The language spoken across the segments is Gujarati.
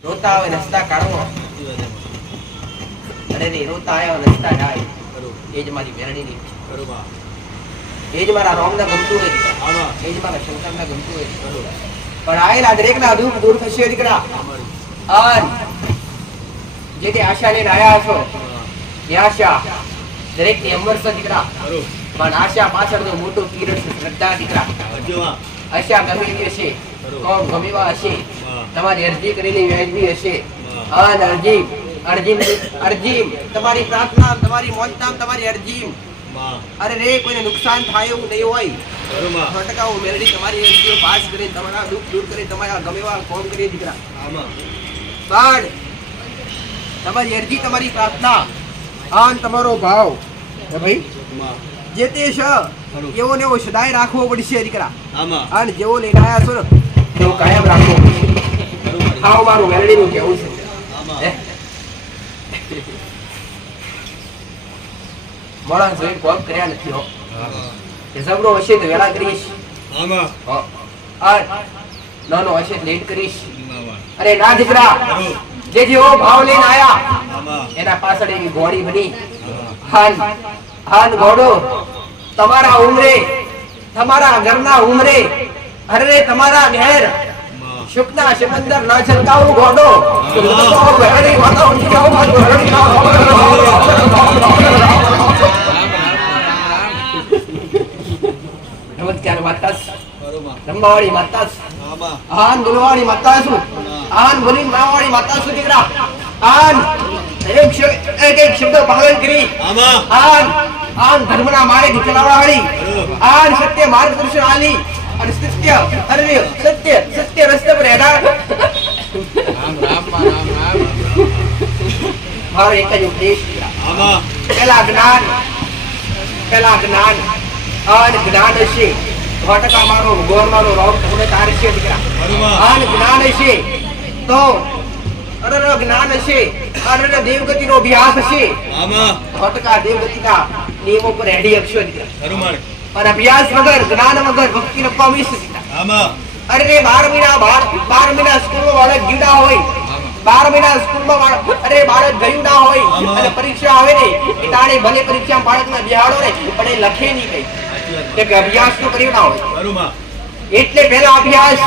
રોતા આવે રસ્તા કાઢવો અરે રે રોતા આવ્યો રસ્તા જાય એ જ મારી મેરડીની એ જ મારા રામને ગમતું હોય એ જ મારા શંકરને ગમતું હોય પણ આયેલા દરેકના દુઃખ દૂર થશે દીકરા અન જે તે આશા લઈને આયા છો એ આશા દરેકની અમર છે દીકરા પણ આશા પાછળ તો મોટું કિરણ છે શ્રદ્ધા દીકરા આશા ગમે હશે કોમ ગમેવા હશે તમારી અરજી કરેલી વ્યાજબી હશે અન અરજી અરજી તમારી પ્રાર્થના તમારી મોજનામ તમારી અરજી અરે રે કોઈને નુકસાન થાય એવું નહીં હોય ફટકાઓ મેલડી તમારી અરજીઓ પાસ કરી તમારા દુઃખ દૂર કરી તમારા ગમેવા કોમ કરી દીકરા પણ તમારી અરજી તમારી પ્રાર્થના અન તમારો ભાવ હે ભાઈ જે તે છે એવો ને એવો સદાય રાખવો પડશે દીકરા અને જેવો લઈને આવ્યા છો ને તેવો કાયમ રાખવો પડશે આવ મારું મેલડીનું કેવું છે મોડા જોઈ કોમ કર્યા નથી હો એ જબરો હશે તો વેલા કરીશ નાનો હશે લેટ કરીશ અરે ના દીકરા જે જેવો ભાવ લઈને આયા એના પાછળ એવી ગોળી બની હાન ઘોડો તમારા ઉમરે તમારા ઘરના ઉમરે અરે તમારા ઘેર શુકના સમંદર ના છલકાવું ઘોડો નમસ્કાર માતાસ રંબાવાળી માતાસ આન ગુલવાળી માતાસુ આન બોલી માવાળી માતાસુ દીકરા આન એક શબ્દ પાલન કરી આન ધર્મના માર્ગ ચલાવવાળી આન સત્ય માર્ગદર્શન આલી અને સત્ય રસ્તે પર હેડા મારો એક જ ઉપદેશ પેલા જ્ઞાન અને જ્ઞાન હશે વાટકા મારો ગોર મારો રોગ તમને તારશે દીકરા અને જ્ઞાન હશે તો અરે જ્ઞાન હશે અરે દેવગતિ નો અભ્યાસ હશે વાટકા દેવગતિના નિયમો પર હેડી અક્ષો દીકરા और अभ्यास वगर ज्ञान वगर भक्ति न पावी सकता अरे 12 महीना स्कूल में बालक गीड़ा होय 12 महीना स्कूल में अरे बालक गયું ના હોય અને પરીક્ષા આવે ને એ તાણે ભલે પરીક્ષા બાળકને બિહાડો ને પણ એ લખે નહીં કઈ કે અભ્યાસ તો કર્યો ના હોય એટલે પહેલા અભ્યાસ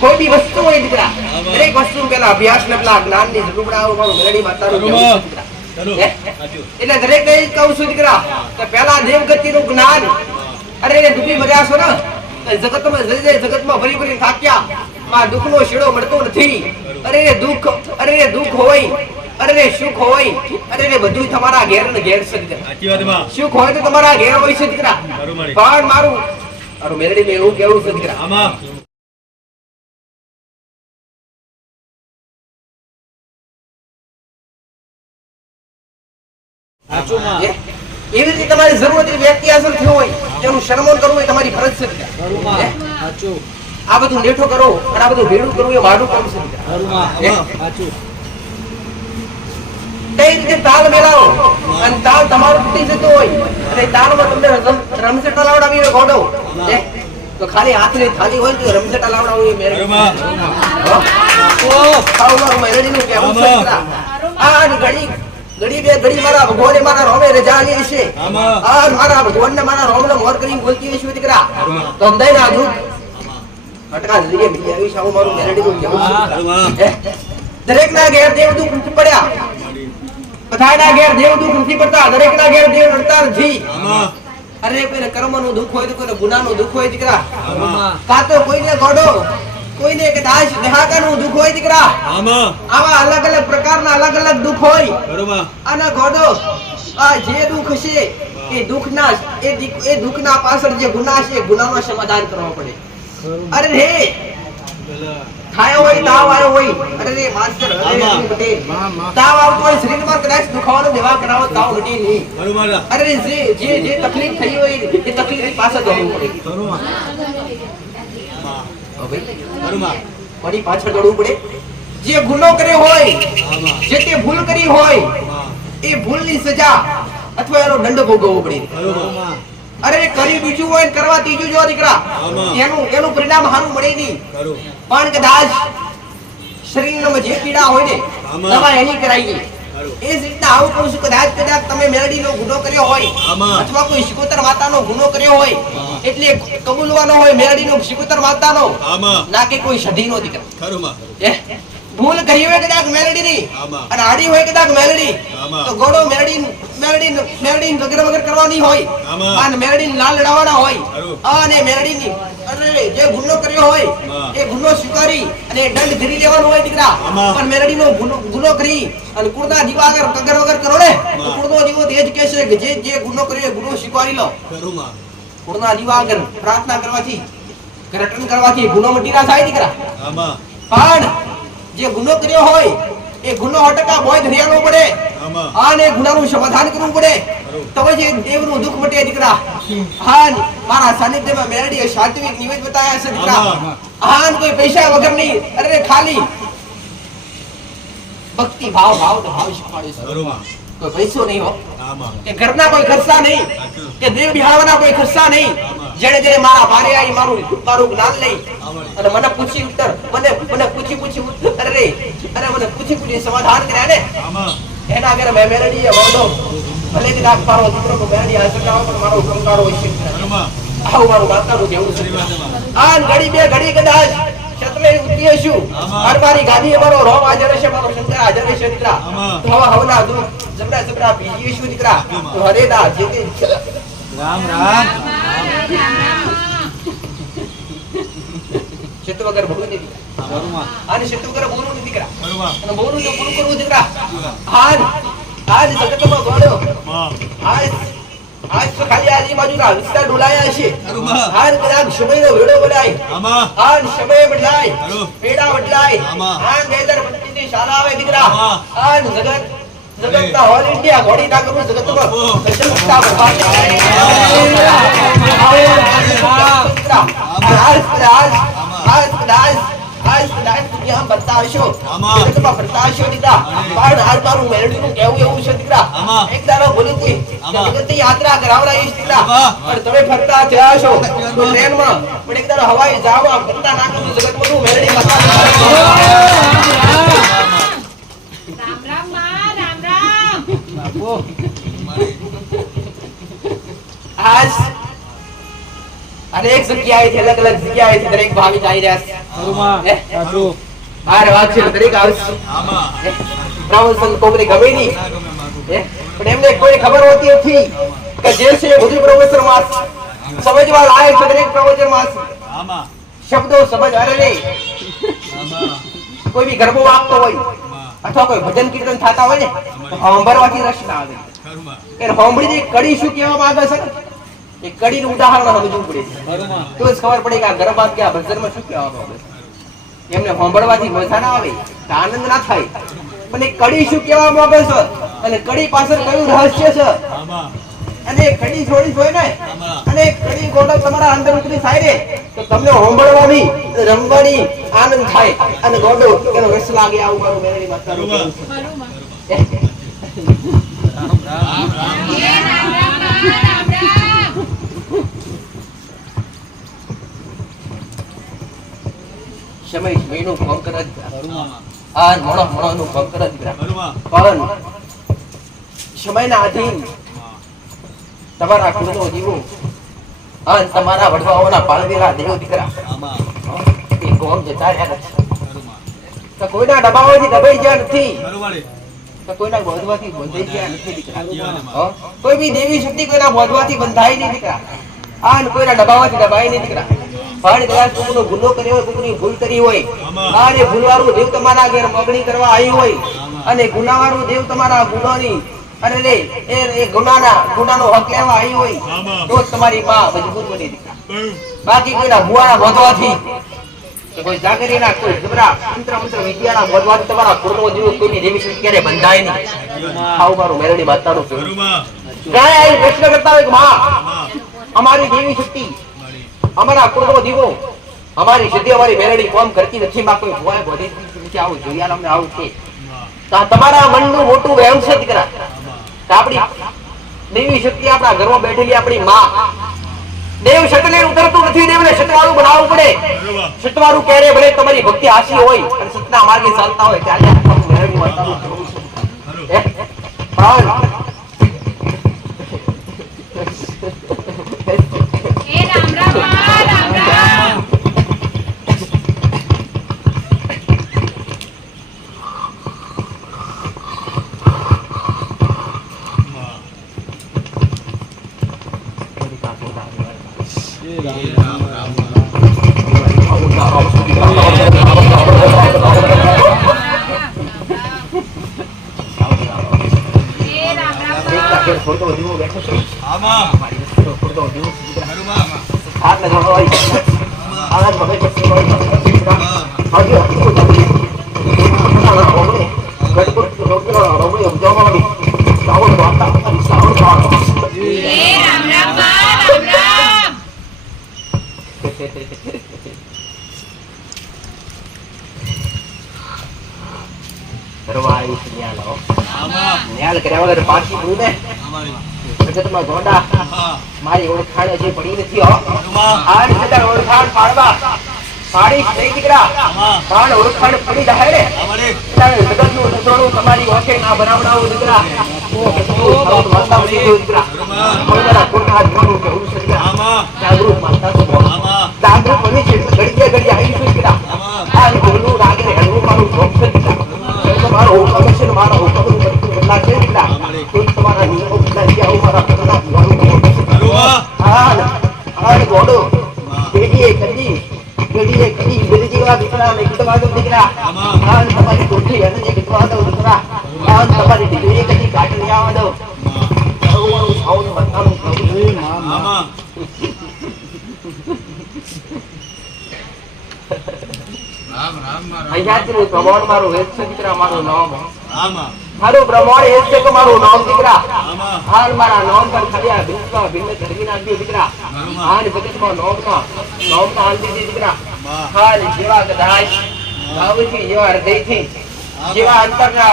કોઈ બી વસ્તુ હોય દીકરા દરેક વસ્તુ પહેલા અભ્યાસ ને પેલા જ્ઞાન ની જરૂર બનાવો મારું મેલડી માતાનું એટલે દરેક ને કહું છું દીકરા કે પહેલા દેવગતિ નું જ્ઞાન અરે ડૂબી મર્યા છો ને જગતમાં ભરી થાક્યા માં દુઃખ નો શેડો મળતો નથી અરે દુઃખ હોય અરે સુખ હોય અરે બધું તમારા ઘેર ને ઘેર છે દીકરા સુખ હોય તો તમારા ઘેર હોય છે દીકરા પણ મારું મેલડી એવું કેવું છે દીકરા એવી રીતે તમારી જરૂરત વ્યક્તિ હાંસલ થયો હોય તેનું સન્માન કરવું એ તમારી ફરજ છે આ બધું નેઠો કરો અને આ બધું ભેડું કરવું એ મારું કામ છે કઈ રીતે તાલ મેળાવો અને તાલ તમારો તૂટી જતો હોય અને તાલમાં તમને રમઝટા લાવડાવી હોય ઘોડો તો ખાલી હાથની થાળી હોય તો રમઝટા લાવડાવો એ મેરડીનું કહેવું છે આ ઘડી બે ઘડી મારા ભગવાને મારા રોમે રજા આલી છે આ મારા ભગવાનને મારા રોમને મોર કરીને બોલતી હશે દીકરા તો અંદાય ના દુખ અટકા જઈએ બી આવી સાવ મારું મેલડીનું કેવું છે દરેક ના ઘેર દેવ દુખ નથી પડ્યા બધાના ઘેર દેવ દુખ નથી પડતા દરેક ના ઘેર દેવ ડરતા નથી અરે કોઈને કર્મનું દુખ હોય તો કોઈને ગુનાનું દુખ હોય દીકરા કા તો કોઈને ગોડો કોઈને કે દાસ દેહાકાનું દુખ હોય દીકરા આવા અલગ અલગ પ્રકારના અલગ અલગ દુખ હોય બરોબર અને ગોડો આ જે દુખ છે એ દુખના પાછળ જે ગુનાહ છે ગુનાહનું સમાધાન કરવો પડે અરે રે ખાયો હોય તાવ આવ્યો હોય અરે રે માસ્ટર તાવ આવતો હોય શરીરમાં કદાચ દુખાવાનો દેવા કરાવો તાવ ઘટી નહીં બરોબર અરે જે તકલીફ થઈ હોય એ તકલીફ પાછળ જવું પડે બરોબર પાછળ દોડવું પડે જે ગુનો કર્યો હોય જે તે ભૂલ કરી હોય એ ભૂલની સજા અથવા એનો દંડ ભોગવવો પડે અરે કરી બીજું હોય કરવા ત્રીજું જો દીકરા એનું પરિણામ હારું મળે નહીં પણ કદાચ શરીરમાં જે પીડા હોય ને દવા એની કરાવી એ જ રીતના આવું કહું છું કદાચ તમે મેલડીનો ગુનો કર્યો હોય અથવા કોઈ શિકોતર માતાનો ગુનો કર્યો હોય એટલે કબૂલવાનો હોય મેલડીનો શિકોતર માતાનો ના કે કોઈ સધીનો દીકરા ભૂલ કરી હોય કદાચ મેલડીની અને આડી હોય કદાચ મેલડી તો ગોળો મેલડી વગર વગર કરવાની હોય અને મેલડી લાલ લડાવવાના હોય અને મેલડીની અરે જે ગુનો કર્યો હોય એ ગુનો સ્વીકારી અને દંડ ધરી લેવાનો હોય દીકરા પણ મેલડીનો ગુનો કરી અને કુળના દીવા અગર કગર વગર કરો ને તો કુળનો દીવો તે જ કહેશે કે જે ગુનો કર્યો એ ગુનો સ્વીકારી લો કુળના દીવા અગર પ્રાર્થના કરવાથી રટન કરવાથી ગુનો મટી ના થાય દીકરા પણ જે ગુનો કર્યો હોય એ ગુનો હટકા બોય ધરિયાનો પડે અને ગુનાનું સમાધાન કરવું પડે તો પછી દેવનું દુઃખ મટે દીકરા હા મારા સાનિધ્યમાં મેલડીએ સાત્વિક નિવેદ બતાયા છે દીકરા હા કોઈ પૈસા વગર નહીં અરે ખાલી ભક્તિ ભાવ શીખવાડ્યું છે કોઈ પૈસો નહીં હો કે ઘરના કોઈ ખર્ચા નહીં કે દેવ બિહારવાના કોઈ ખર્ચા નહીં જેને મારા ભારે આવી મારું જ્ઞાન લઈ અને મને પૂછી ઉત્તર મને પૂછી મને પૂછી સમાધાન કર્યા ને એના આગળ મેં મેલડીએ વાંધો ભલે કે દાખ પારો દીકરો કો મેલડી હાજર ના પણ મારો કંકારો હોય છે આવું મારું માતાનું જેવું છે આ ઘડી બે ઘડી કદાચ ક્ષત્રે ઉત્તીશું અરબારી ગાદીએ મારો રોમ હાજર છે મારો શંકર હાજર છે દીકરા તો હવના દૂધ જબરા પીજીશું દીકરા તો હરેદા જે રામ શેતુ વગર ભગવાન ની દીકરા અને શેતુ વગર બોલું ની દીકરા અને બોલું તો પૂરું કરવું દીકરા આજ જગતમાં ગોળ્યો આજ તો ખાલી આજુબાજુના વિસ્તાર ડોલાયા છે હાર કદાચ સમયનો વેડો બદલાય આજ સમય બદલાય પેડા બદલાય આ ગેદર પટ્ટીની શાળા આવે દીકરા આજ જગતના ઓલ ઇન્ડિયા ઘોડી ના કરું જગતમાં દશમતા આજ દુનિયા બતાવશો જગતમાં ફરતાશો દીકરા પણ આજ મારું મેલડીનું કેવું એવું છે દીકરા એક દાડો બોલી હતી જગતની યાત્રા કરાવડાવીશ દીકરા પણ તમે ફરતા થયા છો ટ્રેનમાં પણ એક દાડો હવાઈ જવામાં ફરતા ના કરું જગતમાં મેલડી માતા આજ અનેક જગ્યાએથી અલગ અલગ જગ્યાએથી દરેક ભાવી જઈ રહ્યા છે હાર વાત છે દરેક આવશે બ્રાહ્મણ કોબરી ગમે નહીં પણ એમને કોઈ ખબર હોતી નથી કે જે છે બધું પ્રવચન માં સમજવા લાયક છે દરેક પ્રવચન માં શબ્દો સમજ અરે કોઈ બી ગરબો વાગતો હોય અથવા કોઈ ભજન કીર્તન થતા હોય ને તો સાંભળવાથી રસ ના આવે કે સાંભળીને કડી શું કહેવા માંગે છે એ કડીનું ઉદાહરણ સમજવું પડે તો જ ખબર પડે કે આ ગરબા કે આ ભજનમાં શું કહેવા માંગે છે એમને સાંભળવાથી મજા ના આવે આનંદ ના થાય પણ એ કડી શું કહેવા માંગે છે અને કડી પાછળ કયું રહસ્ય છે અને કડી છોડી હોય ને અને કડી ગોળો તમારા અંદર ઉતરી થાય ને તો તમને સાંભળવાની રમવાની આનંદ થાય અને ગોળો એનો રસ લાગે આવું મારું મેલડી માતાનું સમય મહિનું કામ કરે આ મોણો નું કામ કરે પણ સમયના આધીન તમારા કુળનો દીવો અને તમારા વડવાઓના પાળવેલા દેવ દીકરા એ કોમ જતા રહ્યા નથી તો કોઈના દબાવવાથી દબાઈ ગયા નથી તો કોઈના બોધવાથી બંધાઈ ગયા નથી દીકરા કોઈ બી દેવી શક્તિ કોઈના બોધવાથી બંધાઈ નહીં દીકરા આ કોઈના દબાવવાથી દબાઈ નહીં દીકરા પણ કદાચ કોઈનો ગુનો કર્યો હોય કોઈની ભૂલ કરી હોય અને ભૂલવાળું દેવ તમારા ઘેર મગણી કરવા આવી હોય અને ગુનાવાળું દેવ તમારા ગુનાની અરે રે એ ગુનાનો હક લેવા આવી હોય તો તમારી માં મજબૂર બની દીકરા બાકી કોઈના ભુવાના બોધવાથી કોઈ જાગરીના કોઈ જબરા મંત્ર વિદ્યાના બોધવાથી તમારા કુળનો દીવો કોઈની દેવી શક્તિ ક્યારે બંધાય નહીં આવું મારું મેલડી માતાનું છે કાંઈ આવી પ્રશ્ન કરતા હોય કે માં અમારી દેવી શક્તિ અમારા કુળનો દીવો અમારી સિદ્ધિ અમારી મેલડી કોમ કરતી નથી માં કોઈ ભુવાએ બોધી નથી આવું જોયા અમને આવું છે તો તમારા મનનું મોટું વહેમ છે દીકરા આપણી દેવી શક્તિ આપણા ઘરમાં બેઠેલી આપણી માં દેવ શતને ઉતરતું નથી, દેવને શતવાળું બનાવવું પડે. શતવાળું ક્યારે ભલે તમારી ભક્તિ આશી હોય અને સતના માર્ગે ચાલતા હોય ત્યારે મેળવી વાતાનું જરૂર છે. પણ એ રામ રામ રામ રામ. થોડો દીવો બેઠો છે. આમાં થોડો દીવો કરુમાં હાથ લગાવો હોય. આવાજ બગડ છે હોય. આજે આખો દાડી પોતાના રોગને ગડબડ રોગનો રોગને ઉજવવાની સાવળ વાર્તા સાવળ વાર્તા. એ રામ રામ રામ રામ. કરવાઈ ન્યાલો આમાં ન્યાલ કર્યા વગર પાછી પૂરું ને અમારી જગતમાં ગોંડા હા મારી ઓળખાણ હજી પડી નથી હો. કરુમાં આજ જગત ઓળખાણ પાડવા પાડી થઈ દીકરા પણ ઓળખાણ પડી જાય ને અમારે ત્યારે જગતનું નસોડું તમારી ઓછે ના બનાવડાવું દીકરા. માતા દીકરા ભગવાનના કોટના હાથનું કેવું છે દીકરા. આમાં જાગૃત માતા છો. આમાં જાગૃત બની છે ઘડીએ ઘડીએ આવીશું દીકરા. આ બોલનું રાગે હળવું મારું જોબ છે દીકરા. મારો હુકમ છે ને મારા હુકમનું બધું બદલા છે દીકરા. કોઈ તમારા નિયમો બદલા છે આવું મારા પોતાના દીવાનું કરુમાં હા ગોડો પેઢીએ કદી બધી જેવા દીકરા ને કીધવા દો દીકરા. હા તમારી કોઠી અને જે કીધવા દો દીકરા. હા તમારી દીકરી કદી કાટ નહીં આવવા દો. ભગવાનનું સાઉન્ડ બતાનું કહું આમાં રામ રામ અહીંયાથી પ્રમાણ મારું વેદ છે દીકરા. મારું નામ આમાં મારું પ્રમાણ એ છે કે મારું નામ દીકરા. આમાં હાલ મારા નામ પર ખડિયા બિંદમાં ભિન્ન ધરવી નાખ્યું દીકરા. હાલ ભગતમાં નામમાં હાલ દીધી દીકરા. હાલ જેવા કદાચ ભાવથી જેવા હૃદયથી જેવા અંતરના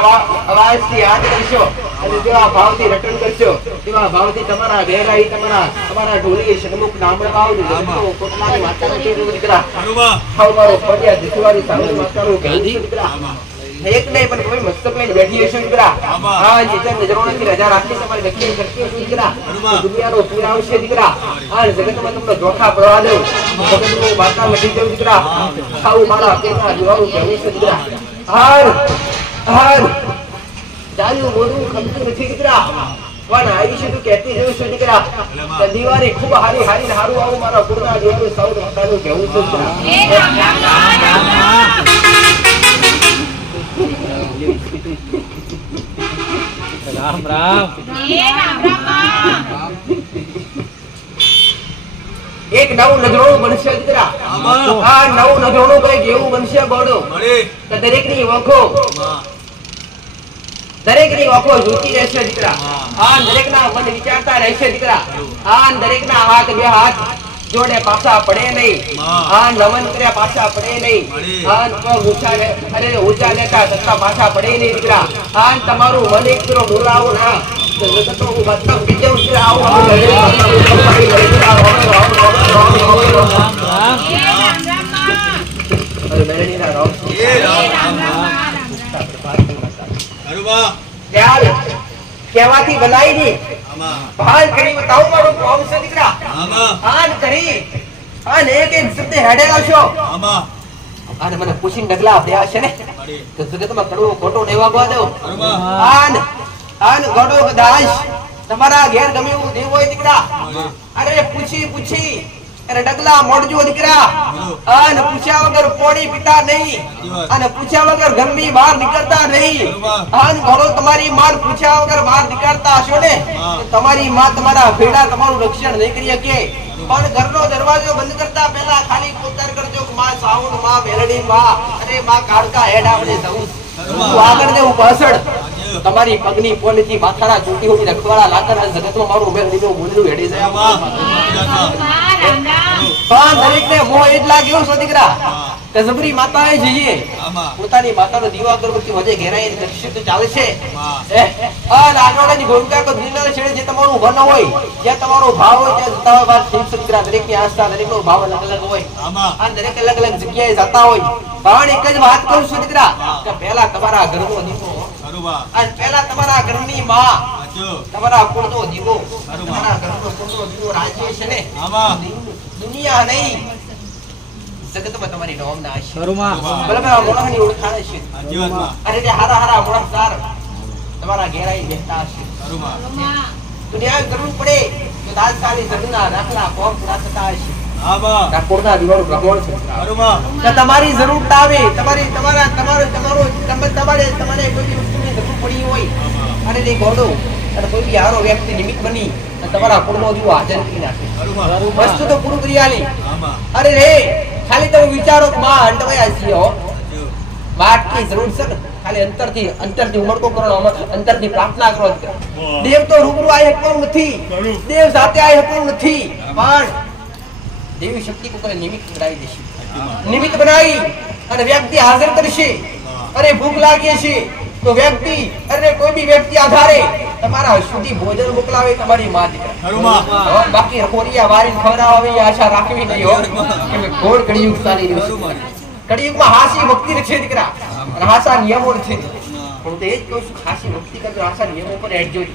અવાજથી યાદ કરશો અને જેવા ભાવથી રટણ કરશો તેવા ભાવથી તમારા બેરાઈ તમારા ઢોલી સન્મુખ નામણવાઓ પોતાની માતાના કીધું દીકરા. કરુમાં હાલ મારો ફરિયાદ દિસવારી સામે માતાનું કહેવું છે દીકરા. એક નહીં પણ કોઈ મસ્તક લઈને બેઠી હશે દીકરા. હા જીતન નજરોથી રજા રાખી તમારી વ્યક્તિ કરતી હશે દીકરા. દુનિયાનો પૂર આવશે દીકરા. હા જગતમાં તમને જોખા પડવા દઉં જગતનું માતા મટી જવું દીકરા. આવું મારા પેટના જીવાનું કહેવું છે દીકરા. હાર ચાલ્યું મોઢું ખમતું નથી દીકરા. પણ આયુષ્ય તું કહેતી જવું છું દીકરા. દિવાળી ખૂબ હારી હારી હારું આવું મારા પૂરના જીવાનું સૌ માતાનું કહેવું છે દીકરા. એ રામ રામ રામ રામ. રામ રામ એ રામ રામ. એક નવું નજરોણું બનશે દીકરા. આ નવું નજરોણું કઈક એવું બનશે ગોડો મળે કે દરેકની ઓખો જોતી રહેશે દીકરા. આ દરેકના મન વિચારતા રહેશે દીકરા. આ દરેકના હાથ બે હાથ જોડે પાછા પડે નહીં. આ નમન કર્યા પાછા પડે નહીં. આ પગ ઊંચા લેતા છતાં પાછા પડે નહીં દીકરા. આ તમારું મન એક કરો બોલાવો ના તો જગતનો હું મતલબ બીજો દીકરા આવો એ રામ રામ. એ રામ કરુમાં કહેવાથી ભલાઈ નહીં. આમાં ભાન કરી બતાવું મારું કોમ છે દીકરા. આમાં ભાન કરી અને એક શબ્દ હેડેલા છો આમાં અને મને પૂછીને ડગલા આપ્યા છે ને મળે તો જગતમાં કડવો ખોટો નહીં વાગવા દઉં. કરુમાં આન ગોડો કદાચ તમારા ઘેર ગમે એવું દેવ હોય દીકરા. અરે પૂછી અને ડગલા મોડજો દીકરા. અને પૂછ્યા વગર પાણી પીતા નહીં અને પૂછ્યા વગર ઘરની બહાર નીકળતા નહીં. આન ગોડો તમારી માં પૂછ્યા વગર બહાર નીકળતા હશો ને તો તમારી માં તમારા ભેડા તમારું રક્ષણ નહીં કરી શકે. પણ ઘરનો દરવાજો બંધ કરતા પહેલા ખાલી પોકાર કરજો કે માં સાઉન્ડ માં મેલડી માં અરે માં કાળકા હેડ આપણે જવું હું આગળ ને હું પાછળ. તમારી પગની પોલથી માથાના ચૂંટી હોતી રખવાડા લાકડા જગતમાં મારું મેલડીનું બોલનું હેડી જાય. રામ રામ. પણ દરેકને મોહ એ જ લાગ્યો છો દીકરા કે જબરી માતાએ જઈએ પોતાની માતાનો દીવા અગરબત્તી વજે ઘેરાઈને કરશે તો ચાલશે અને આગળની ભૂમિકા તો દુનિયાના છેડે જે તમારું મન હોય જે તમારો ભાવ હોય ત્યાં જતા હોય વાત ઠીક છે દીકરા દરેકની આસ્થા દરેકનો ભાવ અલગ અલગ હોય અને દરેક અલગ અલગ જગ્યાએ જતા હોય પણ એક જ વાત કહું છું દીકરા કે પહેલા તમારા ઘરનો દીવો અને પહેલા તમારા ઘરની માં તમારા કુળનો દીવો તમારા ઘરનો કુળનો દીવો રાજ્ય છે ને દુનિયા નહીં જગતમાં તમારી નોમ ના છે બરાબર મોણસની ઓળખાણ છે અને જે હારા હારા મોણસદાર તમારા ઘેરાઈ બેઠા હશે દુનિયા જરૂર પડે તો તાત્કાલિક જગના દાખલા કોમ પૂરા થતા હશે કોણના દીવાનો ભગવાન છે તમારી જરૂર આવે તમારી તમારા તમારો તમારો તમારે તમારે કોઈ વસ્તુની જરૂર પડી હોય અને તે ગોડો અને કોઈ બી હારો વ્યક્તિ નિમિત્ત બની તમારા કુળનો દીવો હાજર કરી નાખે વસ્તુ તો પૂરું કરી આલી અરે રે ખાલી તમે વિચારો કે માં અંડવાયા છીએ હો વાતની જરૂર છે ને ખાલી અંતરથી ઉમળકો કરો અંતરથી પ્રાર્થના કરો દેવ તો રૂબરૂ આવી શકવાનું નથી દેવ સાથે આવી શકવાનું નથી પણ દેવી શક્તિ કોઈ નિમિત્ત બનાવી દેશે નિમિત્ત બનાવી અને વ્યક્તિ હાજર કરશે અરે ભૂખ લાગી છે તો વ્યક્તિ અરે કોઈ બી વ્યક્તિ આધારે તમારા સુધી ભોજન મોકલાવે તમારી માં દીકરા બાકી કોરિયા વારીને ખવડાવે એ આશા રાખવી નહીં હો કે ઘોર કળિયુગ ચાલી રહ્યો છે કળિયુગમાં હાસી ભક્તિ છે દીકરા અને હાસા નિયમો છે હું તો એ જ કહું છું હાસી ભક્તિ કરજો હાસા નિયમો પર હેડ જોઈ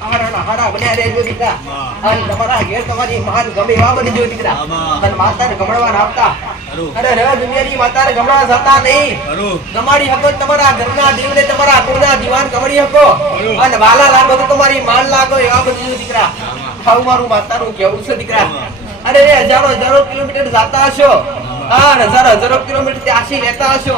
હારા બન્યા રહેજો દીકરા અને તમારા ઘેર તમારી મહાન ગમે એવા બની જો દીકરા અને માતાને ગમણવા આવતા અરે રે દુનિયાની માતાને ગમણવા જતા નહીં તમારી હકો તમારા ઘરના દેવને તમારા કુળના દીવાન ગમણી હકો અને વાલા લાગો તો તમારી માન લાગો એવા બની જો દીકરા ખાવ મારું માતાનું કેવું છે દીકરા અરે રે હજારો કિલોમીટર જતા હશો અને હજારો કિલોમીટર ત્યાંથી લેતા હશો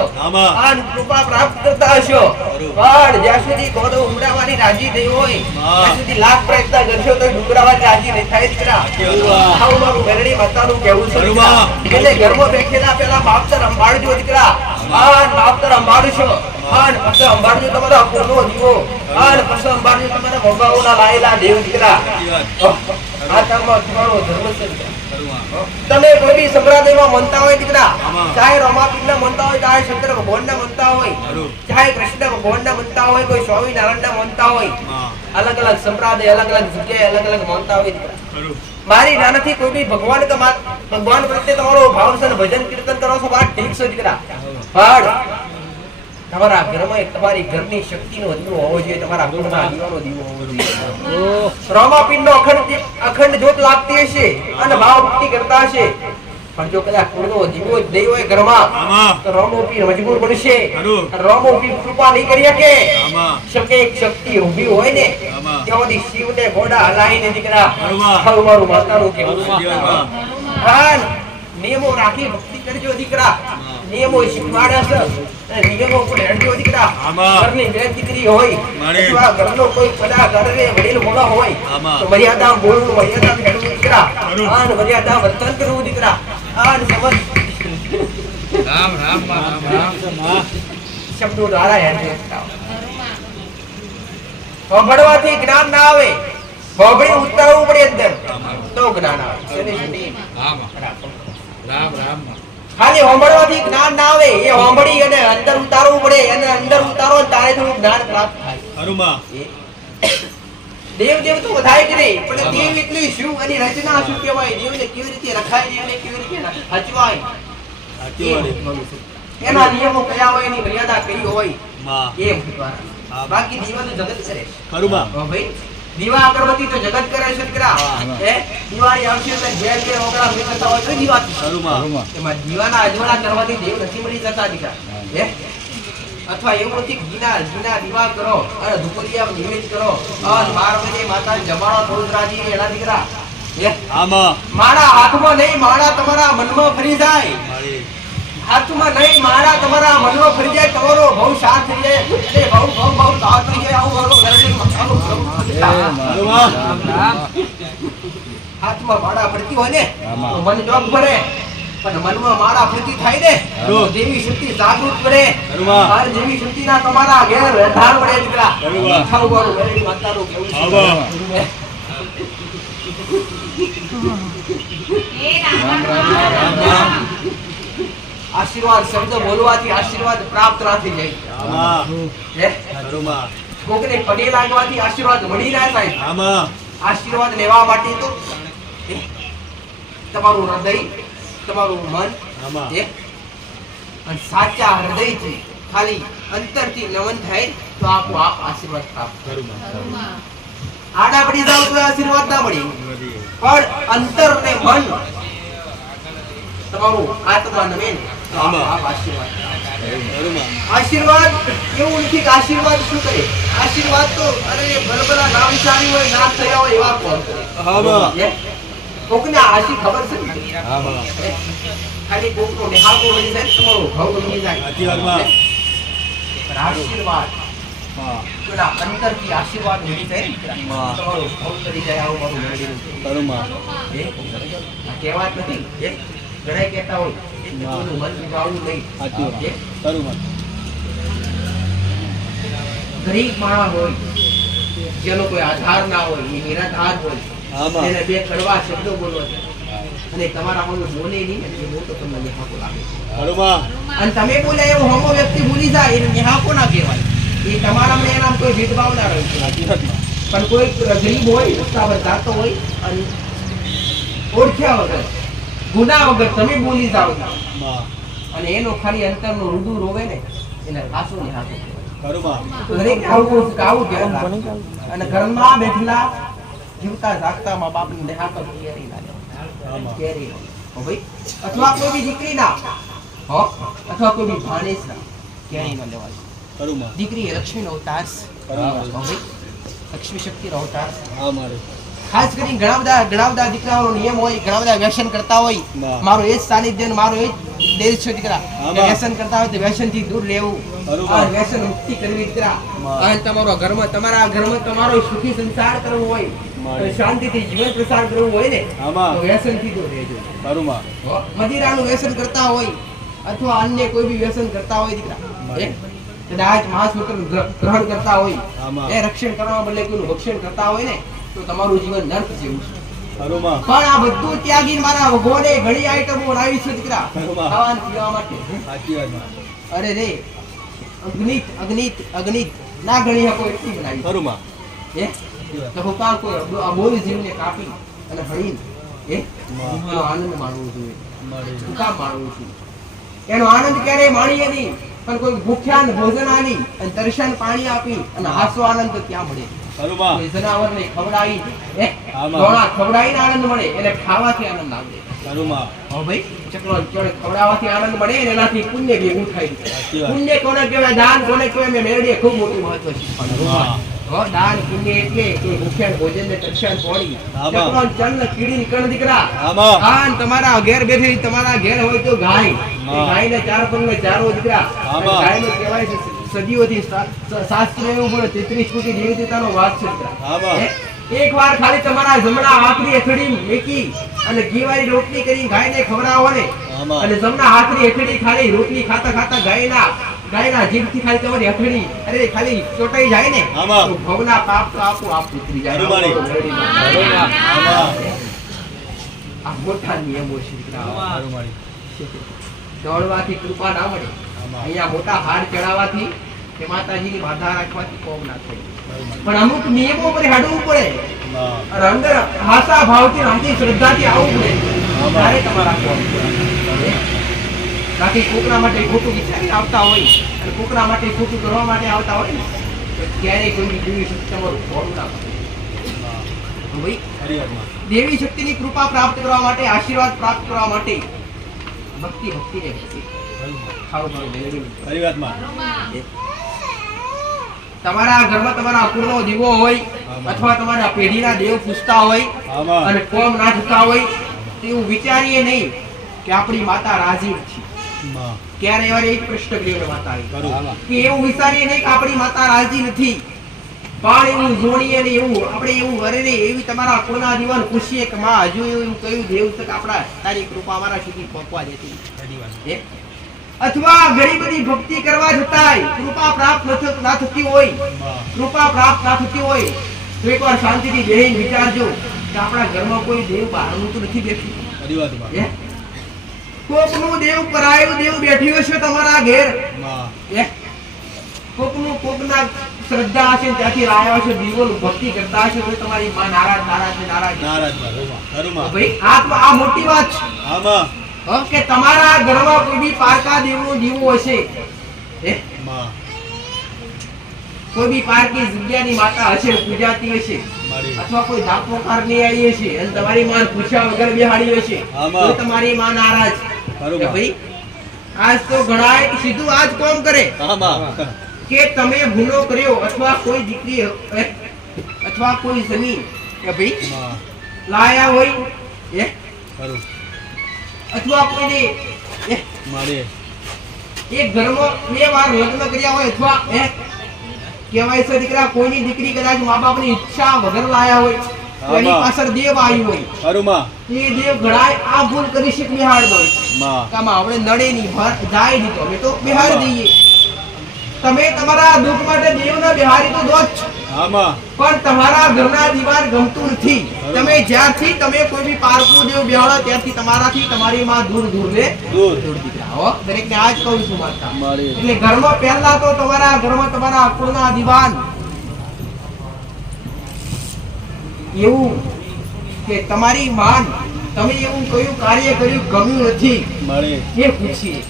અને કૃપા પ્રાપ્ત કરતા હશો પણ જ્યાં સુધી ગોડો ઉમરાવાની રાજી નહીં હોય ત્યાં સુધી લાખ પ્રયત્ન કરશો તો ડુંગરાવાની રાજી નહીં થાય દીકરા આવું મારું મેરડી માતાનું કહેવું છે એટલે ઘરમાં બેઠેલા પેલા માવતર અંબાડજો દીકરા અને માવતર અંબાડશો અને પછી અંબાડજો તમારા કુળનો દીવો અને પછી અંબાડજો તમારા ભોગાઓના લાયેલા દેવ દીકરા આ તમારો ધર્મ છે તમે કોઈ બી સંપ્રદાયમાં માનતા હોય દીકરા ચાહે રમાપીરના માનતા હોય ચાહે શંકર ભગવાનના માનતા હોય ચાહે કૃષ્ણ ભગવાનના માનતા હોય કોઈ સ્વામિનારાયણના માનતા હોય અલગ અલગ સંપ્રદાય અલગ અલગ જગ્યાએ અલગ અલગ માનતા હોય દીકરા મારી નાનાથી કોઈ બી ભગવાન પ્રત્યે તમારો ભાવ છે ભજન કીર્તન કરો છો વાત ઠીક છે દીકરા પણ તમારા ઘરમાં તમારી ઘરની શક્તિનો દીવો હોવો જોઈએ તમારા કુળના દીવાનો દીવો હોવો જોઈએ રામાપીરનો અખંડ જ્યોત લાગતી હશે અને ભાવ ભક્તિ કરતા હશે પણ જો કદાચ કુળનો દીવો જ નહીં હોય ઘરમાં તો રામોપીર મજબૂર બનશે રામોપીર કૃપા નહીં કરી શકે એક શક્તિ ઊભી હોય ને ત્યાંથી શિવને ઘોડા હલાવીને દીકરા મારું માતાનું કેવું નિયમો રાખી ભક્તિ કરજો દીકરા નિયમો શીખવાડે છે અને નિયમો પર હેડજો દીકરા ઘરની બે દીકરી હોય અથવા ઘરનો કોઈ કદા ઘરે વડીલ મોડા હોય તો મર્યાદા બોલવું મર્યાદા હેડવું દીકરા અને મર્યાદા વર્તન કરવું દીકરા અને સમજ રામ રામ રામ રામ શબ્દો દ્વારા હેડજો સાંભળવાથી જ્ઞાન ના આવે સાંભળી ઉતારવું પડે અંદર તો જ્ઞાન આવે રામ રામ ખાલી સાંભળવાથી જ્ઞાન ના આવે એ સાંભળી અને અંદર ઉતારવું પડે અને અંદર ઉતારો તારે થોડું જ્ઞાન પ્રાપ્ત થાય દેવ તો બધાય જ નહીં પણ દેવ એટલે શું અને રચના શું કહેવાય દેવને કેવી રીતે રખાય દેવને કેવી રીતે હચવાય એના નિયમો કયા હોય એની મર્યાદા કઈ હોય એ બાકી દીવા તો જગત કરે ભાઈ દીવા અગરબત્તી તો જગત કરે છે દીકરા દિવાળી આવશે એટલે ઘેર ઘેર ઓગળા નીકળતા હોય તો દીવા એમાં દીવાના અજવાળા કરવાથી દેવ નથી મળી જતા દીકરા અથવા એવું નથી ઘીના દીવા કરો અને ધુપરિયા નિવેદ કરો અને 12 વાગે માતા જમાડો થોડરાજી એના દીકરા મારા હાથમાં નહીં મારા તમારા મનમાં ફરી જાય હાથમાં નહીં મારા તમારા મનમાં ફરી જાય તમારો બહુ શાંત થઈ જાય એટલે બહુ સાથ થઈ જાય આવું હાથમાં માળા ફરતી હોય ને મન જોગ ભરે પણ મનમાં મારા પ્રીતિ થાય ને તો દેવી શક્તિ જાગૃત કરે. અને દેવી શક્તિના તમારા ઘેર વધાર પડે દીકરા. ખાવ બારું મેરડી માતાનું કેવું છે. હે રામ રામ. આશીર્વાદ શબ્દ બોલવાથી આશીર્વાદ પ્રાપ્ત ના થઈ જાય. હે? કોકને પગે લાગવાથી આશીર્વાદ મળી ના થાય. આશીર્વાદ લેવા માટે તો તમારું હૃદય, તમારું મન, અને સાચા હૃદયથી ખાલી અંતરથી નમન થાય તો આપોઆપ આશીર્વાદ પ્રાપ્ત કરે. આડા પડી જાવ તો આશીર્વાદ ના મળે, પણ અંતર ને મન તમારું આત્મા નમે ને તો આપોઆપ આશીર્વાદ. આશીર્વાદ એવું નથી કે આશીર્વાદ શું કરે? આશીર્વાદ તો અરે ભલભલા નામ સારી હોય, નામ થયા હોય એવા કોણ કરે? કોકને આશી ખબર છે ને? ખાલી કોકનો નિહાળો મળી જાય તમારો ભાવ બની જાય. પણ આશીર્વાદ પેલા અંતરથી આશીર્વાદ મળી જાય ને તમારો ભાવ કરી જાય. આવું મારું મેળવીનું કહેવાત નથી. ઘણા કહેતા હોય મન વિભાવવું નહીં. ગરીબ માણસ હોય, જેનો કોઈ આધાર ના હોય, એ નિરાધાર હોય, એને બે કડવા શબ્દો બોલવા છે અને તમારા મન બોલે નહીં ને એ મોટો તમને નિહાકો લાગે. અને તમે બોલ્યા એવો હોમો વ્યક્તિ ભૂલી જાય એને નિહાકો ના કહેવાય. એ તમારા મને એના કોઈ ભેદભાવ ના રહે. પણ કોઈ ગરીબ હોય, રસ્તા પર જાતો હોય અને ઓળખ્યા વગર, ગુના વગર તમે બોલી જાઓ અને એનો ખાલી અંતરનો રુદુ રોવે ને એને ખાસો નિહાકો કહેવાય. દરેક આવું ધ્યાન રાખો. અને ઘરમાં બેઠેલા જીવતા જાગતા મા બાપની નિહાકો કેરી ના લેવાય. કેરી હો ભાઈ, અથવા કોઈ બી દીકરી ના હો, અથવા કોઈ બી ભાણેજ ના કેરી ન લેવાય. દીકરી એ લક્ષ્મીનો અવતાર છે. લક્ષ્મી શક્તિનો અવતાર છે. ખાસ કરીને ઘણા બધા દીકરાઓનો નિયમ હોય, ઘણા બધા વ્યસન કરતા હોય. મારો એ જ સાનિધ્ય, મારો એ જ દેશ છે દીકરા. વ્યસન કરતા હોય તો વ્યસન થી દૂર રહેવું, વ્યસન મુક્તિ કરવી દીકરા. અને તમારા ઘરમાં તમારો સુખી સંસાર કરવો હોય, શાંતિથી જીવન પ્રસાર કરવું હોય ને તો વ્યસન થી દૂર રહેજો. મદિરાનું વ્યસન કરતા હોય અથવા અન્ય કોઈ બી વ્યસન કરતા હોય દીકરા, કદાચ માંસ-મટન ગ્રહણ કરતા હોય, એ રક્ષણ કરવા બદલે કોઈનું ભક્ષણ કરતા હોય ને તો તમારું જીવન નર્ક જેવું છે. પણ આ બધું ત્યાગીને મારા ભગવાને ઘણી આઈટમો બનાવી છે દીકરા ખાવા પીવા માટે. અરે રે અગ્નિત ના ગણી શકો એટલી બનાવી. તો હુકા કોઈ બોલ જીવને કાપી અને હળીને આનંદ માણવો જોઈએ. હુકા માણવું છું એનો આનંદ ક્યારેય માણીએ નહીં, પણ કોઈ ભૂખ્યાને ભોજન આલી અને તરસાને પાણી આપી અને હાસો આનંદ તો ક્યાં મળે? જનાવરને ખવડાવી ખવડાવીને આનંદ મળે, એટલે ખાવાથી આનંદ આવે. ભાઈ ચકલો ખવડાવવાથી આનંદ મળે, એનાથી પુણ્ય ભેગું થાય. પુણ્ય કોને કહેવાય? દાન કોને કહેવાય? મેં મેળવીએ ખૂબ મોટું મહત્વ છે. દાન પુણ્ય એટલે કોઈ ભૂખ્યાને ભોજન ને તરસાને પાણી, ચકલો ચંદ કીડી કણ દીકરા. તમારા ઘેર બેઠેલી તમારા ઘેર હોય તો ગાયને 4 પંગને ચારો દીકરા. ગાયનો કહેવાય છે સદીઓથી શાસ્ત્ર એવું બોલે 33 કોટી દેવતાનો વાસ છે. એક વાર ખાલી તમારા જમણા હાથની હેઠળી મેકી અને ઘીવાળી રોટલી કરી ગાયને ખવડાવો ને, અને જમણા હાથની હેઠળી ખાલી રોટલી ખાતા ખાતા ગાયના જીભથી ખાલી તમારી હેઠળી અરે ખાલી ચોટાઈ જાય ને તો ભવના પાપ તો આપોઆપ ઉતરી જાય. આ મોટા નિયમો છે. દોડવાથી કૃપા ના મળે, અહીંયા મોટા હાર ચડાવવાથી કે માતાજીની બાધા રાખવાથી કોમ ના થાય. પણ અમુક નિયમો પર હાડવું પડે અને અંદર આશા ભાવથી રાજી શ્રદ્ધાથી આવવું પડે ત્યારે તમારા કોમ. બાકી કોકરા માટે ખોટું વિચારી આવતા હોય અને કોકરા માટે ખોટું કરવા માટે આવતા હોય ને તો ક્યારેય કોઈ દેવી શક્તિ તમારું કોમ ના કરે. દેવી શક્તિની કૃપા પ્રાપ્ત કરવા માટે, આશીર્વાદ પ્રાપ્ત કરવા માટે ભક્તિને તમારા ઘરમાં તમારા અપૂર્ણો દીવો હોય અથવા તમારા પેઢીના દેવ પૂછતા હોય અને કોમ ના થતા હોય તેવું વિચારીએ નહીં કે આપણી માતા રાજી નથી. ક્યારે એવા એક પ્રશ્ન કર્યો માતા કે એવું વિચારીએ નહીં કે આપણી માતા રાજી નથી. પણ એવું જોણીએ ને એવું આપણે એવું વરે ને એવી તમારા કોના દીવાન પૂછીએ કે માં હજુ એવું કયું દેવ તક આપણા તારી કૃપા અમારા સુધી પહોંચવા દેતી હે? અથવા ઘણી બધી ભક્તિ કરવા છતાંય કૃપા પ્રાપ્ત ના થતી હોય, કૃપા પ્રાપ્ત ના થતી હોય તો એકવાર શાંતિથી બેહીને વિચારજો કે આપણા ઘરમાં કોઈ દેવ બહારનું તો નથી બેઠું. હે? કોકનું દેવ પરાયું દેવ બેઠ્યું હશે તમારા ઘેર. હે? કોકના શ્રદ્ધા હશે ત્યાંથી લાયા હશે દીવો ભક્તિ કરતા હશે તો તમારી માં નારાજ ભાઈ આ મોટી વાત છે. કે તમારા ઘરમાં કોઈ બી પારકા દેવનો દીવો હશે, કોઈ બી પારકી જગ્યાની માતા હશે પૂજાતી હશે, અથવા કોઈ દાપોકારની આવી હશે અને તમારી માં પૂછ્યા વગર બેહાડી હશે તો તમારી માં નારાજ કે ભાઈ આજ તો ઘણાય સીધું આજ કોમ કરે કે તમે ભૂલો કર્યો અથવા કોઈ દીકરી અથવા કોઈ જમીન કે ભાઈ લાયા હોય અથવા કોઈને એક ઘરમાં 2 વાર લગ્ન કર્યા હોય અથવા કહેવાય છે દીકરા કોઈની દીકરી કદાચ મા બાપની ઈચ્છા વગર લાયા હોય તો એની પાછળ દેવ આવ્યું હોય એ દેવ ઘણાય આ ભૂલ કરી શકે બિહાર દો કામાં આપણે નડે નહીં જાય નહીં તો અમે તો બિહાર દઈએ. તમે તમારા દુઃખ માટે દેવના બિહારી તો દો જ પણ તમારા ઘરના દીવાન ગમતું નથી. તમે જ્યારથી તમે કોઈ બી પારકું દેવ બેહાડો ત્યારથી તમારાથી તમારી માં દૂર દીકરા હો. દરેકને આજ કહું છું માતા. એટલે ઘરમાં પહેલા તો તમારા ઘરમાં તમારા અકુળના દીવાન એવું કે તમારી માન તમે એવું કયું કાર્ય કર્યું ગમ્યું નથી એ પૂછીએ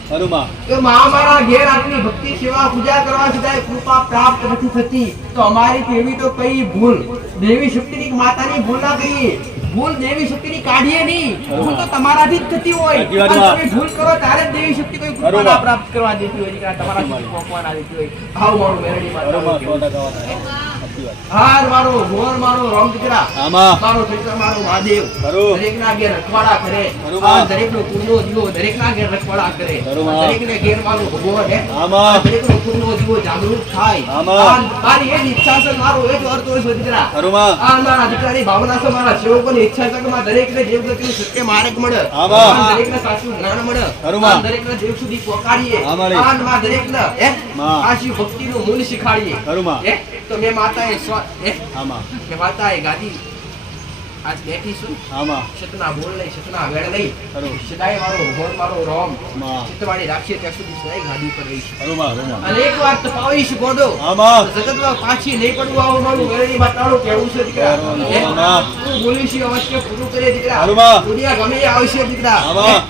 તો મારા ઘેર આટલી ભક્તિ સેવા પૂજા કરવા છતાંય કૃપા પ્રાપ્ત નથી થતી તો અમારી કેવી તો કઈ ભૂલ દેવી શક્તિની માતાની ભૂલ ના કરીએ. ભૂલ દેવી શક્તિની કાઢીએ નહીં. ભૂલ તો તમારાથી જ થતી હોય. તમે ભૂલ કરો ત્યારે જ દેવી શક્તિ કોઈ કૃપા પ્રાપ્ત કરવા દેતી હોય કે તમારા સુધી પહોંચવા ના દેતી હોય. આવ મારું મેરડી માતા હાર મારો ભોર મારો રામ દીકરા મારો શંકર મારો મહાદેવ દરેકના ઘેર રખવાડા કરે. દરેકનો કુળનો દીવો દરેકના ઘેર રખવાડા કરે. દરેકને ઘેર મારો ભગવાન હે દરેકનો કુળનો દીવો જાગૃત થાય. મારી એ જ ઈચ્છા છે, મારો એ જ અર્થ હોય છે દીકરા. આ મારા દીકરાની ભાવના છે, મારા સેવકોની ઈચ્છા છે કે દરેકને દેવગતિનું સત્ય માર્ગ મળે, દરેકને સાચું જ્ઞાન મળે, દરેકને દેવ સુધી પહોંચાડીએ, દરેકને આ શિવ ભક્તિનું મૂળ શીખાડીએ. તો મેં માતાએ માતાએ ગાદી આજ બેઠી છું સતના બોલ લઈ સતના વેળ લઈ સદાય મારો ભગવાન મારો રામ ચિત્તવાણી રાખીએ ત્યાં સુધી સદાય ગાદી પર રહી છે. અને એક વાર તપાવીશ ગોડો જગતમાં પાછી નહીં પડવું આવું મારું વેળની માતાનું કહેવું છે દીકરા. તું બોલીશ અવશ્ય પૂરું કરે દીકરા. દુનિયા ગમે આવશે દીકરા.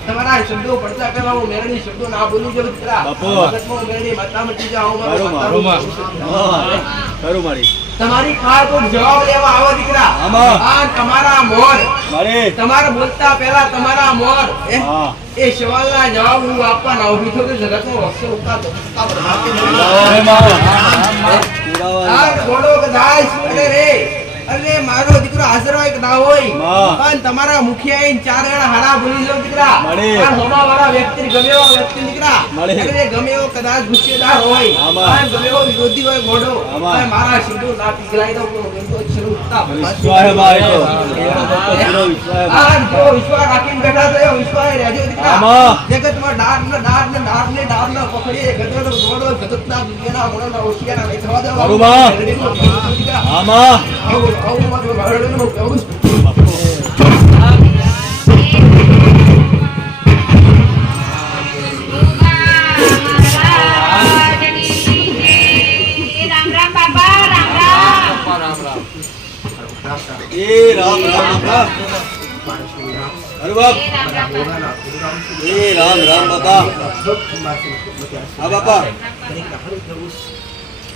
તમારા શબ્દો પડતા કરવા હું મેળની શબ્દો ના બોલી જાઉં દીકરા. જગતમાં મેળની માતા મટી જાઉં તમારી કાર કોઈ જવાબ લેવા આવો દીકરા. તમારા મોર તમારા બોલતા પહેલા તમારા મોર એ સવાલના જવાબ હું આપવાના ઉભી થયો જગતનો અક્ષર ઉકાતો બોલો કદાચ રે અરે મારો દીકરો હાજર હોય કે ના હોય પણ તમારા મુખિયા આઈને 4 જણા હારા બોલી જાવ દીકરા. આ હોમા વાળા વ્યક્તિ ગમે એવો વ્યક્તિ દીકરા અરે ગમે એવો કદાચ ગુસ્સેદાર હોય અને ગમે એવો વિરોધી હોય ગોડો અને મારા શબ્દો ના પીગલાઈ દો તો શરૂ થતા આ જો વિશ્વાસ રાખીને બેઠા તો એ વિશ્વાસ રહેજો દીકરા. જગતમાં ડાર ને પકડીએ ગદરો ગોડો જગતના દુનિયાના મોણા ઓશિયાના નહીં થવા દેવા. આમાં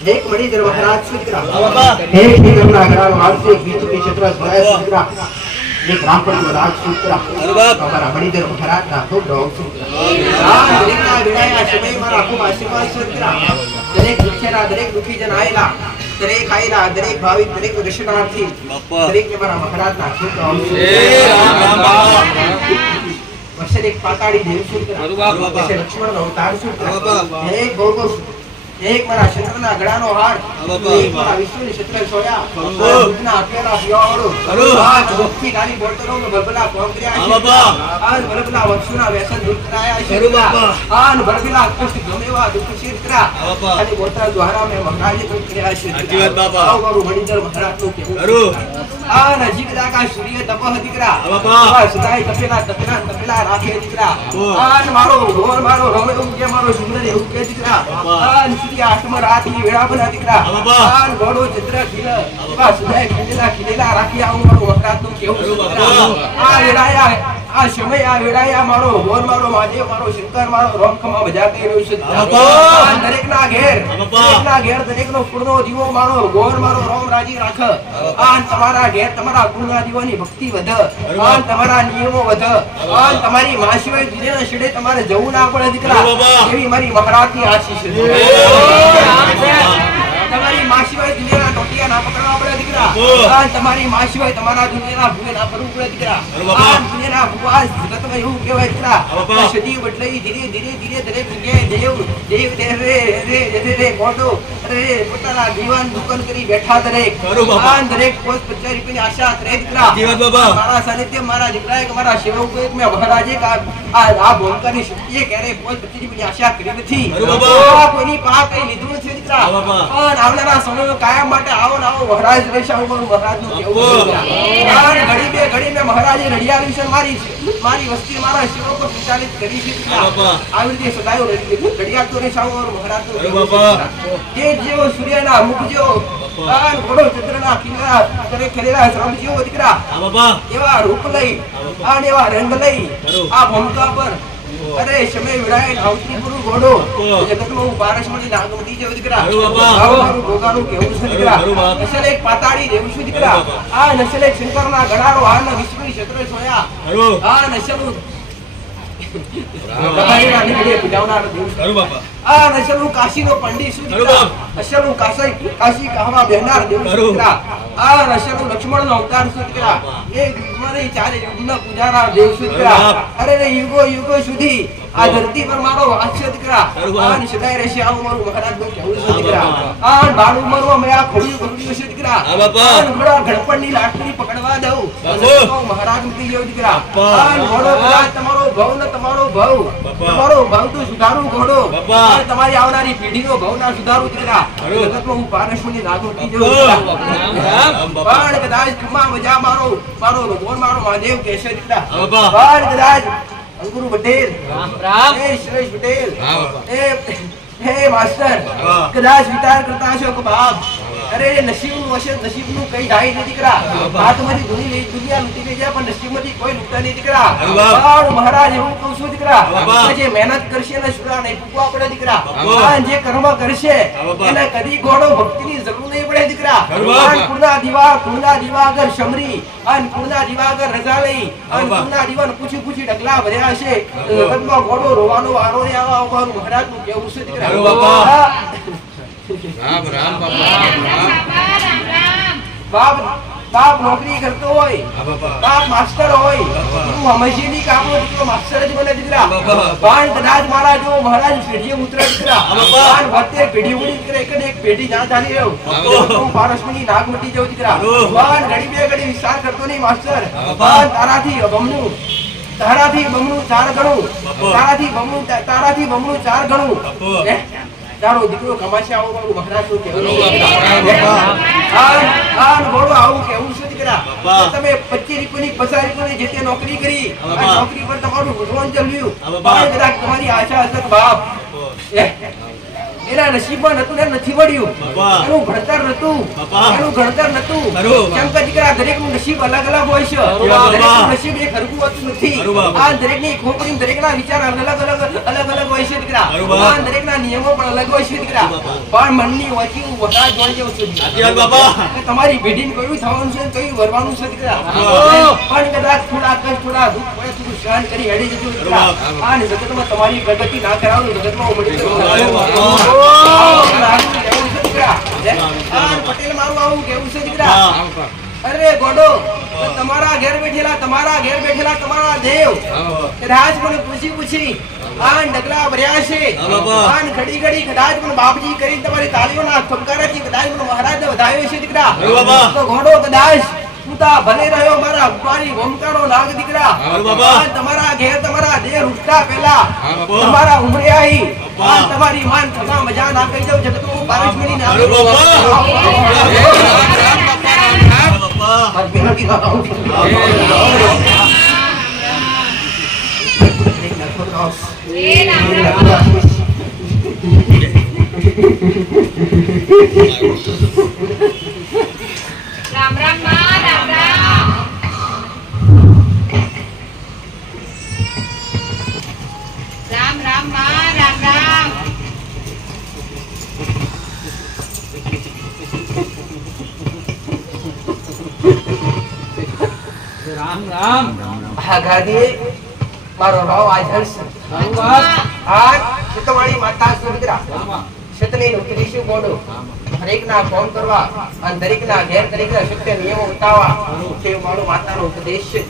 एक बड़ी दरबार सुधरा एक ही दरबार घरानो आरती बीच के क्षेत्र सुधार सुधरा एक रामपुर महाराज सुधरा हमारा बड़ी दरबार ना तो डॉग सुधरा दरेकना विनाया समय मारा खूब आशीर्वाद सुधरा दरेक दुखियाना दरेक दुखी जन आएला दरेक आएला दरेक भाविक दरेक दर्शनार्थी दरेक ने मारा महाराज ना सुधरा वर्षे एक पाताड़ी देव सुधरा जैसे लक्ष्मण अवतार सुधरा एक गौरव एक मारा शंकरना गळानो हार મારા વિષ્ણુની ક્ષેત્રે સોયા દૂધના અકેલા પીવાવાળું આ જોગથી ગાલી બોલતો રહું ભલભલા કોમ કર્યા છે આ ભલભલા વક્ષુના વ્યસન દૂર કરાયા છે આ ભલભલા કષ્ટ ગમે એવા દુઃખ શીર કરા ખાલી બોલતા દ્વારા મેં મહારાજે દૂર કર્યા છે સાચી વાત બાપા. આવું મારું વડીદર મહારાજનું કહેવું આ નજીક દાકા સૂર્ય તપહ દીકરા સદાય તપેલા રાખે દીકરા આ મારો ઢોર મારો રમે એવું કે મારો સુંદર એવું કે દીકરા આ સૂર્ય આઠમ રાતની વેળા બના દીકરા આ ઘોડો ચંદ્ર ખીલ સદાય ખીલેલા રાખી આવું મારું વખરાતનું કેવું આ વેળાયા આ સમય આ વેળાયા મારો ઢોર મારો મહાદેવ મારો શંકર મારો રોમખમા બજા કરી રહ્યો છે દરેકના ઘેર દરેકનો કુળનો દીવો મારો ગોર મારો રોમ રાજી રાખ આ તમારા ઘેર તમારા કુળના દીવાની ભક્તિ વધ આ તમારા નિયમો વધ આ તમારી માસીવાઈ દિનેના છેડે તમારે જવું ના પડે દીકરા એવી મારી મહારાજની આશીષ છે તમારી માસીવાઈ દિનેના ટોટિયા ના પકડવા પડે દીકરા આ તમારી માસીવાઈ તમારા દુનિયાના ભૂએ ના ફરવું પડે દીકરા આ દુનિયાના ભૂવા જગતમાં એવું કહેવાય દીકરા સદી બદલાઈ ધીરે ધીરે દરેક જગ્યાએ દેવ ગોડો અરે પોતાના દીવાન દુકાન કરી બેઠા દરેક દરેક પોત 50 રૂપિયાની આશા કરે દીકરા મારા સાનિધ્ય મારા દીકરાએ કે મારા સેવકો એક મેં મહારાજે આ ભોંકાની શક્તિએ ક્યારે પોત 50 રૂપિયાની આશા કરી નથી કોઈની પા કઈ લીધું નથી દીકરા પણ આવનારા સમયમાં કાયમ માટે આવો ને આવો મહારાજ રહેશે આવું મારું મહારાજનું કેવું ઘડી બે ઘડી મેં મહારાજે રડિયા વિશે મારી વસ્તી મારા સેવકો સંચાલિત કરી છે આવી રીતે સદાય રડિયા તો રહેશે આવું મારું મહારાજનું જે જેવો સૂર્યના મુખ જેવો ઘોડો ચંદ્રના કિનારા કરે ખેલેલા શ્રમ જેવો દીકરા એવા રૂપ લઈ અને એવા રંગ લઈ આ ભૂમિકા પર અરે સમય વિડાય આવતી ગુરુ ઘોડો જગતમાં પારસમણી નાગમતી જેવો દીકરા આવો મારું ભોગાનું કેવું છે દીકરા નસલ એક પાતાળી દેવું છે દીકરા આ નસલ એક શંકરના ગણારો હાલના વિશ્વની ક્ષેત્રે સોયા આ નસલ કાશીનો પંડિત શું દીકરા અસલું કાશી કહાવા બેહનાર દેવ દીકરા આ અસલું લક્ષ્મણનો અવતાર શું દીકરા એ યુગમાં ચારે યુગના પૂજાના દેવ શું દીકરા અરે યુગો સુધી આ ધરતી પર મારો વાસ છે દીકરા આ સદાય રહેશે આવું મારું મહારાજનું કહેવું છે દીકરા આ બાળું મરવા મેં આ ખોડ્યું છે દીકરા આ ઘોડા ગણપણની લાકડી પકડવા દઉં મહારાજ મૂકી લેવું દીકરા આ ઘોડો કદાચ તમારો ભવ ને તમારો ભવ તો સુધારું ઘોડો તમારી આવનારી પેઢીનો ભવ ના સુધારું દીકરા જગતમાં હું પારસમણી નાગોટી જેવું પણ કદાચ ખમા મજા મારો ભગવાન મારો મહાદેવ કહેશે દીકરા પણ કદાચ અંગુરુ પટેલ રામ એ સુરેશ પટેલ હે માસ્ટર કદાચ વિચાર કરતા હશો કે બાપ અરે નસીબનું હશે નસીબનું કઈ ઢાઈ નથી દીકરા હાથમાંથી દુનિયા લૂંટી લઈ જાય પણ નસીબમાંથી કોઈ લૂંટા નહીં દીકરા પણ મહારાજ એવું કહું છું દીકરા જે મહેનત કરશે ને સુરા નહીં પૂકવા પડે દીકરા જે કર્મ કરશે એને કદી ઘોડો ભક્તિની જરૂર નહીં પડે દીકરા કુળના દીવા અગર શમરી અને કુળના દીવા અગર રજા લઈ અને કુળના દીવાને પૂછી ડગલા ભર્યા હશે જગતમાં ઘોડો રોવાનો વારો ને આવા અમારું મહારાજનું કેવું છે દીકરા રામ બાપ નોકરી કરતો હોય બાપ માસ્ટર હોય હું હંમેશની કામનો દીકરો માસ્ટર જ બને દીકરા પણ કદાચ મારા જો મહારાજ પેઢીએ ઉતરે દીકરા પણ વખતે પેઢી ઉડી દીકરા એક પેઢી ના ચાલી રહ્યો હું પારસમણી નાગમતી જેવું દીકરા પણ ઘડી બે ઘડી વિચાર કરતો નહીં માસ્ટર પણ તારાથી બમણું ચાર ગણું તારો દીકરો કમાશે આવું મારું મહારાજ શું કહેવું આવું કેવું છે દીકરા તમે 25 રૂપિયાની 50 રૂપિયાની જે તે નોકરી કરી નોકરી પર તમારું ભગવાન ચાલ્યું કદાચ તમારી આશા હશે બાપ એના નસીબમાં નતું ને નથી મળ્યું એનું ઘડતર નતું કેમ કે દીકરા દરેકનું નસીબ અલગ હોય છે દરેકનું નસીબ એક હરખું હોતું નથી આ દરેકની ખોપરી દરેકના વિચાર અલગ હોય છે દીકરા આ દરેકના નિયમો પણ અલગ હોય છે દીકરા પણ મનની વાંચી હું વખરાજ જોઈ જઉં છું તમારી પેઢીને કયું થવાનું છે કયું વરવાનું છે દીકરા પણ કદાચ થોડા દુઃખ પડે થોડું સહન કરી હેડી જતું દીકરા આ જગતમાં તમારી પ્રગતિ ના કરાવું જગતમાં મળી પટેલ મારું આવું કેવું છે દીકરા અરે ગોડો તમારા ઘેર બેઠેલા તમારા દેવ કદાચ મને પૂછી આન ડગલા ભર્યા છે આન ઘડી કદાચ મને બાપજી કરી તમારી તાળીઓના ઠપકારાથી કદાચ મને મહારાજને વધાવ્યો છે દીકરા તો ઘોડો કદાચ તું ભલે રહ્યો મારા મારી ઓમકારો નાગ દીકરા તમારા ઘેર તમારા દેહ ઉઠતા પહેલા તમારા ઉમરિયાઈ તમારી માન થકા મજા ના કહી જાવ જગતું પારસમણી ના રામ રામ માં રામ રામ રામ રામ માં રામ રામ રામ રામ હા ગાદી મારો નામ આઝર છે આ ચિતવાણી માતા સુમિત્રા ક્ષત્રિય ઉપદેશી બોડો હરેક ના ફોન કરવા અને દરેક ના ઘેર દરેક ના સત્ય નિયમો ઉતાવવા તે મારો માતાનો ઉપદેશ છે